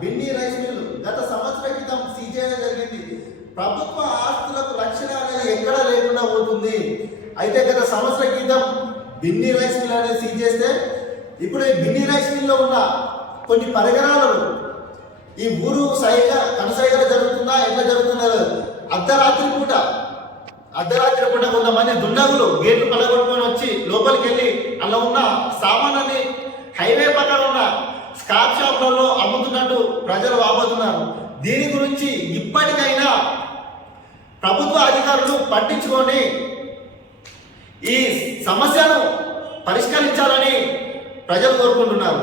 Binny rice mill గత సంవత్సరం క్రితం సీజ్ చేయడం జరిగింది. ప్రభుత్వ ఆస్తులకు రక్షణ అనేది ఎక్కడా లేకుండా పోతుంది. అయితే గత సంవత్సరం క్రితం బిన్ని రైస్ మిల్ అనేది సీజ్ చేస్తే ఇప్పుడు ఈ బిన్ని రైస్ మిల్లో ఉన్న కొన్ని పరికరాలను ఈ ఊరు కనసైగా జరుగుతుందా ఎట్లా జరుగుతుందో అర్ధరాత్రి పూట కొంతమంది దుండగులు గేట్లు పలగొట్టుకొని వచ్చి లోపలికి వెళ్ళి అలా ఉన్న సామానాన్ని హైవే పక్కన ఉన్న స్కాప్ షాప్లలో అమ్ముతున్నట్టు ప్రజలు వాపోతున్నారు. దీని గురించి ఇప్పటికైనా ప్రభుత్వ అధికారులు పట్టించుకొని ఈ సమస్యను పరిష్కరించాలని ప్రజలు కోరుకుంటున్నారు.